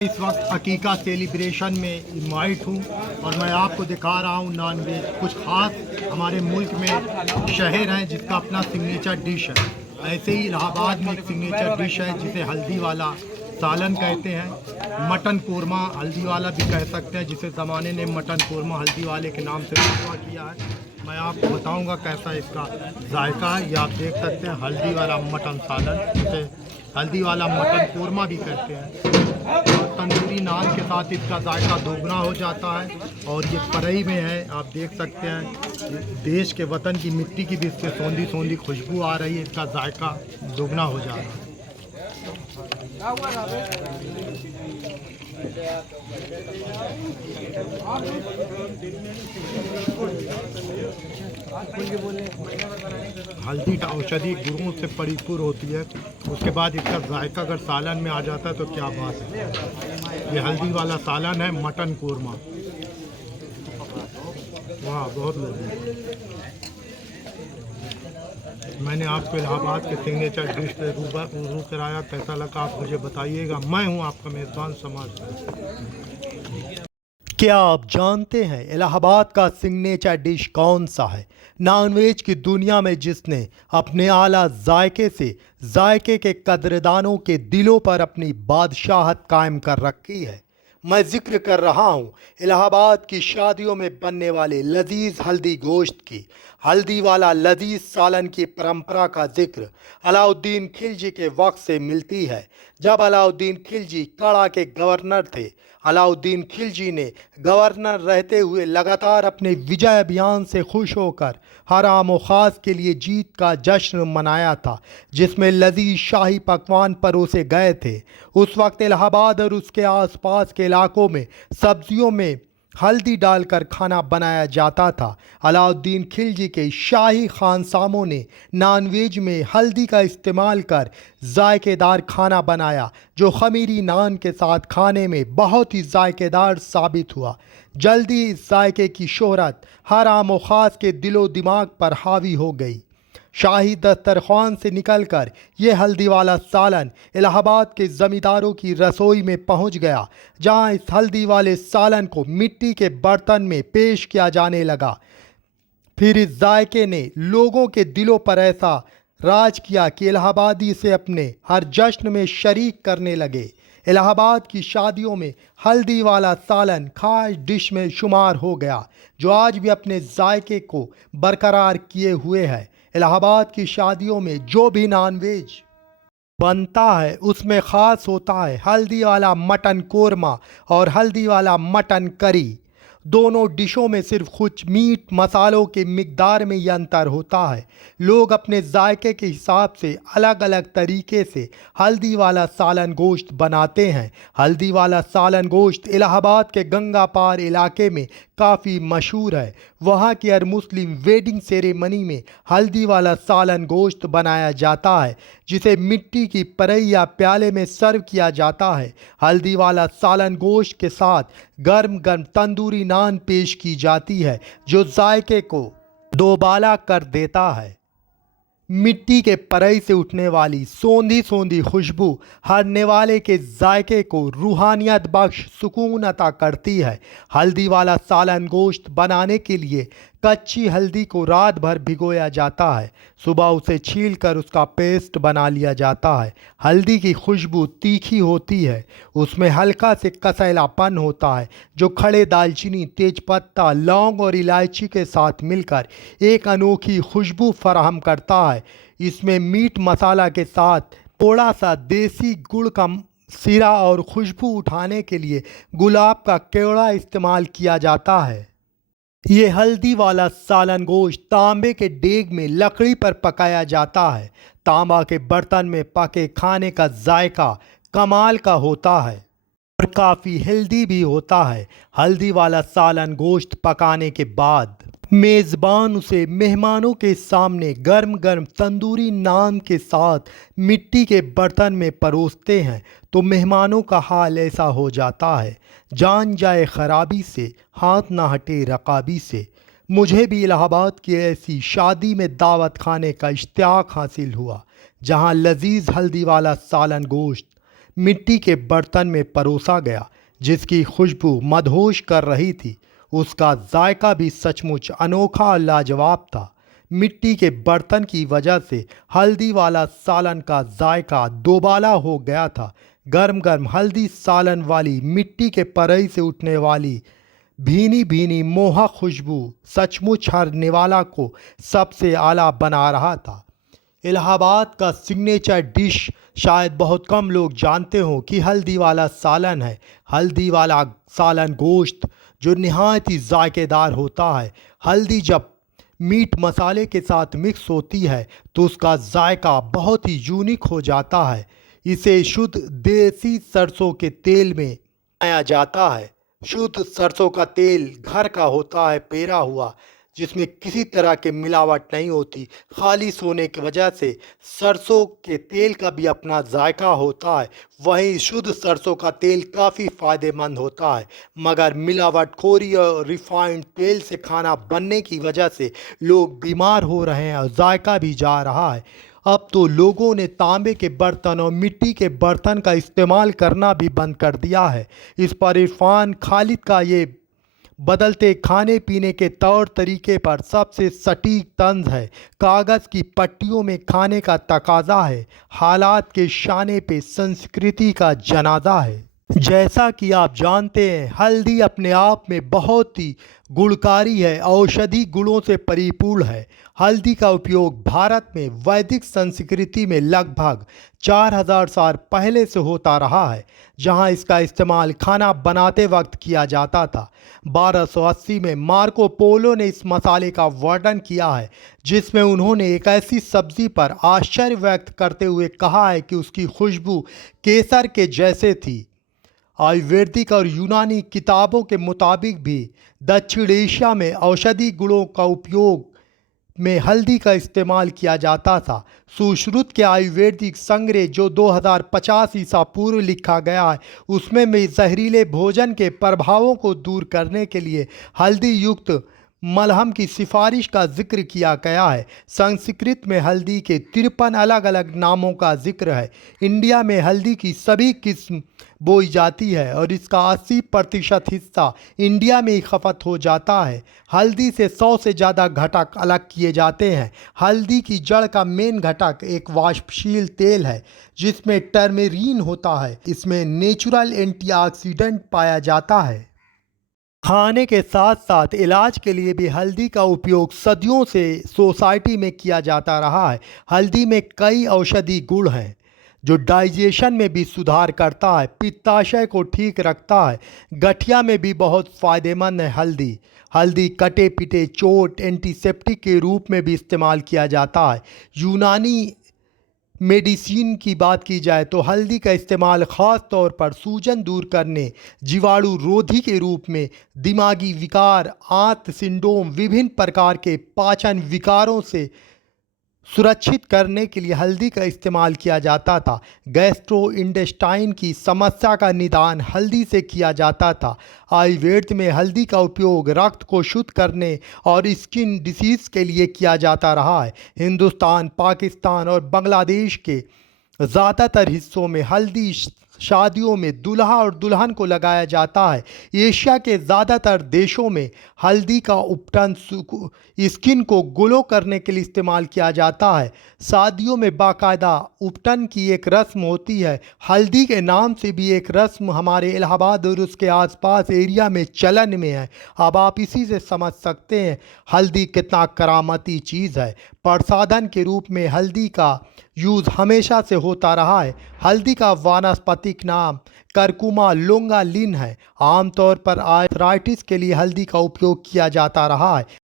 इस वक्त अकीका सेलिब्रेशन में इनवाइट हूँ और मैं आपको दिखा रहा हूँ नॉन वेज। कुछ ख़ास हमारे मुल्क में शहर हैं जिसका अपना सिग्नेचर डिश है। ऐसे ही इलाहाबाद में एक सिग्नेचर डिश है जिसे हल्दी वाला सालन कहते हैं। मटन कोरमा हल्दी वाला भी कह सकते हैं, जिसे ज़माने ने मटन कोरमा हल्दी वाले के नाम से रुसवा किया है। मैं आपको बताऊंगा कैसा इसका जायका है। ये आप देख सकते हैं हल्दी वाला मटन सालन, जिसे हल्दी वाला मटन कोरमा भी कहते हैं। और तंदूरी नान के साथ इसका जायका दोगुना हो जाता है। और ये कढ़ाई में है, आप देख सकते हैं देश के वतन की मिट्टी की भी इससे सौंधी सौंधी खुशबू आ रही है। इसका जायका दोगुना हो जा रहा है। हल्दी औषधि गुणों से परिपूर्ण होती है। उसके बाद इसका जायका अगर सालन में आ जाता है तो क्या बात है। ये हल्दी वाला सालन है मटन कोरमा। वाह, बहुत लजीज। मैंने आपको इलाहाबाद के सिग्नेचर डिश से रूबरू कराया। कैसा लगा आप मुझे बताइएगा। मैं हूं आपका मेज़बान समाज। क्या आप जानते हैं इलाहाबाद का सिग्नेचर डिश कौन सा है? नॉनवेज की दुनिया में जिसने अपने आला जायके से जायके के कदरदानों के दिलों पर अपनी बादशाहत कायम कर रखी है। मैं जिक्र कर रहा हूँ इलाहाबाद की शादियों में बनने वाले लजीज हल्दी गोश्त की। हल्दी वाला लजीज सालन की परंपरा का जिक्र अलाउद्दीन खिलजी के वक्त से मिलती है। जब अलाउद्दीन खिलजी कड़ा के गवर्नर थे, अलाउद्दीन खिलजी ने गवर्नर रहते हुए लगातार अपने विजय अभियान से खुश होकर हराम व ख़ास के लिए जीत का जश्न मनाया था, जिसमें लजीज शाही पकवान परोसे गए थे। उस वक्त इलाहाबाद और उसके आसपास के इलाकों में सब्जियों में हल्दी डालकर खाना बनाया जाता था। अलाउद्दीन खिलजी के शाही खानसामों ने नॉनवेज में हल्दी का इस्तेमाल कर जायकेदार खाना बनाया, जो खमीरी नान के साथ खाने में बहुत ही जायकेदार साबित हुआ। जल्दी इस जायके की शोहरत हर आम व ख़ास के दिलो दिमाग पर हावी हो गई। शाही दस्तरखान से निकलकर ये हल्दी वाला सालन इलाहाबाद के ज़मींदारों की रसोई में पहुंच गया, जहां इस हल्दी वाले सालन को मिट्टी के बर्तन में पेश किया जाने लगा। फिर इस जायके ने लोगों के दिलों पर ऐसा राज किया कि इलाहाबादी इसे अपने हर जश्न में शरीक करने लगे। इलाहाबाद की शादियों में हल्दी वाला सालन खास डिश में शुमार हो गया, जो आज भी अपने जायके को बरकरार किए हुए है। इलाहाबाद की शादियों में जो भी नॉनवेज बनता है उसमें ख़ास होता है हल्दी वाला मटन कोरमा और हल्दी वाला मटन करी। दोनों डिशों में सिर्फ कुछ मीट मसालों के मिकदार में यह अंतर होता है। लोग अपने जायके के हिसाब से अलग अलग तरीके से हल्दी वाला सालन गोश्त बनाते हैं। हल्दी वाला सालन गोश्त इलाहाबाद के गंगा पार इलाके में काफ़ी मशहूर है। वहाँ की हर मुस्लिम वेडिंग सेरेमनी में हल्दी वाला सालन गोश्त बनाया जाता है, जिसे मिट्टी की परई या प्याले में सर्व किया जाता है। हल्दी वाला सालन गोश्त के साथ गर्म गर्म तंदूरी नान पेश की जाती है, जो जायके को दोबाला कर देता है। मिट्टी के परई से उठने वाली सोंधी सोंधी खुशबू हर नेवाले के जायके को रूहानियत बख्श सुकून अता करती है। हल्दी वाला सालन गोश्त बनाने के लिए कच्ची हल्दी को रात भर भिगोया जाता है। सुबह उसे छीलकर उसका पेस्ट बना लिया जाता है। हल्दी की खुशबू तीखी होती है, उसमें हल्का से कसैलापन होता है, जो खड़े दालचीनी, तेजपत्ता, लौंग और इलायची के साथ मिलकर एक अनोखी खुशबू फराहम करता है। इसमें मीट मसाला के साथ थोड़ा सा देसी गुड़ का सिरा और खुशबू उठाने के लिए गुलाब का केवड़ा इस्तेमाल किया जाता है। ये हल्दी वाला सालन गोश्त तांबे के देग में लकड़ी पर पकाया जाता है। तांबा के बर्तन में पके खाने का जायका कमाल का होता है और काफ़ी हेल्दी भी होता है। हल्दी वाला सालन गोश्त पकाने के बाद मेज़बान उसे मेहमानों के सामने गर्म गर्म तंदूरी नान के साथ मिट्टी के बर्तन में परोसते हैं, तो मेहमानों का हाल ऐसा हो जाता है, जान जाए खराबी से हाथ ना हटे रकाबी से। मुझे भी इलाहाबाद की ऐसी शादी में दावत खाने का इश्तियाक हासिल हुआ, जहां लजीज हल्दी वाला सालन गोश्त मिट्टी के बर्तन में परोसा गया, जिसकी खुशबू मदहोश कर रही थी। उसका जायका भी सचमुच अनोखा और लाजवाब था। मिट्टी के बर्तन की वजह से हल्दी वाला सालन का जायका दोबाला हो गया था। गर्म गर्म हल्दी सालन वाली मिट्टी के परई से उठने वाली भीनी भीनी मोहक खुशबू सचमुच हर निवाला को सबसे आला बना रहा था। इलाहाबाद का सिग्नेचर डिश शायद बहुत कम लोग जानते हों कि हल्दी वाला सालन है। हल्दी वाला सालन गोश्त जो निहायत ही जायकेदार होता है। हल्दी जब मीट मसाले के साथ मिक्स होती है तो उसका जायका बहुत ही यूनिक हो जाता है। इसे शुद्ध देसी सरसों के तेल में बनाया जाता है। शुद्ध सरसों का तेल घर का होता है, पेरा हुआ, जिसमें किसी तरह की मिलावट नहीं होती। खालिश होने की वजह से सरसों के तेल का भी अपना जायका होता है। वहीं शुद्ध सरसों का तेल काफ़ी फ़ायदेमंद होता है, मगर मिलावटखोरी और रिफाइंड तेल से खाना बनने की वजह से लोग बीमार हो रहे हैं और जायका भी जा रहा है। अब तो लोगों ने तांबे के बर्तन और मिट्टी के बर्तन का इस्तेमाल करना भी बंद कर दिया है। इस पर इरफान खालिद का ये बदलते खाने पीने के तौर तरीके पर सबसे सटीक तंज है। कागज़ की पट्टियों में खाने का तकाजा है, हालात के शाने पे संस्कृति का जनाजा है। जैसा कि आप जानते हैं, हल्दी अपने आप में बहुत ही गुणकारी है, औषधि गुणों से परिपूर्ण है। हल्दी का उपयोग भारत में वैदिक संस्कृति में लगभग 4000 साल पहले से होता रहा है, जहां इसका इस्तेमाल खाना बनाते वक्त किया जाता था। 1280 में मार्को पोलो ने इस मसाले का वर्णन किया है, जिसमें उन्होंने एक ऐसी सब्जी पर आश्चर्य व्यक्त करते हुए कहा है कि उसकी खुशबू केसर के जैसे थी। आयुर्वेदिक और यूनानी किताबों के मुताबिक भी दक्षिण एशिया में औषधि गुणों का उपयोग में हल्दी का इस्तेमाल किया जाता था। सुश्रुत के आयुर्वेदिक संग्रह जो 2050 ईसा पूर्व लिखा गया है, उसमें भी जहरीले भोजन के प्रभावों को दूर करने के लिए हल्दी युक्त मलहम की सिफारिश का जिक्र किया गया है। संस्कृत में हल्दी के 53 अलग अलग नामों का जिक्र है। इंडिया में हल्दी की सभी किस्म बोई जाती है और इसका 80% हिस्सा इंडिया में ही खपत हो जाता है। हल्दी से 100 से ज़्यादा घटक अलग किए जाते हैं। हल्दी की जड़ का मेन घटक एक वाष्पशील तेल है, जिसमें टर्मेरीन होता है। इसमें नेचुरल एंटीऑक्सीडेंट पाया जाता है। खाने के साथ साथ इलाज के लिए भी हल्दी का उपयोग सदियों से सोसाइटी में किया जाता रहा है। हल्दी में कई औषधि गुण हैं जो डाइजेशन में भी सुधार करता है, पित्ताशय को ठीक रखता है, गठिया में भी बहुत फ़ायदेमंद है। हल्दी कटे पिटे चोट एंटीसेप्टिक के रूप में भी इस्तेमाल किया जाता है। यूनानी मेडिसिन की बात की जाए तो हल्दी का इस्तेमाल ख़ास तौर पर सूजन दूर करने, जीवाणु रोधी के रूप में, दिमागी विकार, आंत सिंड्रोम, विभिन्न प्रकार के पाचन विकारों से सुरक्षित करने के लिए हल्दी का इस्तेमाल किया जाता था। गैस्ट्रोइंटेस्टाइन की समस्या का निदान हल्दी से किया जाता था। आयुर्वेद में हल्दी का उपयोग रक्त को शुद्ध करने और स्किन डिसीज़ के लिए किया जाता रहा है। हिंदुस्तान, पाकिस्तान और बांग्लादेश के ज़्यादातर हिस्सों में हल्दी शादियों में दूल्हा और दुल्हन को लगाया जाता है। एशिया के ज़्यादातर देशों में हल्दी का उपटन स्किन को ग्लो करने के लिए इस्तेमाल किया जाता है। शादियों में बाकायदा उपटन की एक रस्म होती है। हल्दी के नाम से भी एक रस्म हमारे इलाहाबाद और उसके आसपास एरिया में चलन में है। अब आप इसी से समझ सकते हैं हल्दी कितना करामती चीज़ है। प्रसाधन के रूप में हल्दी का यूज़ हमेशा से होता रहा है। हल्दी का वानस्पतिक नाम करकुमा लोंगालिन है। आमतौर पर आर्थराइटिस के लिए हल्दी का उपयोग किया जाता रहा है।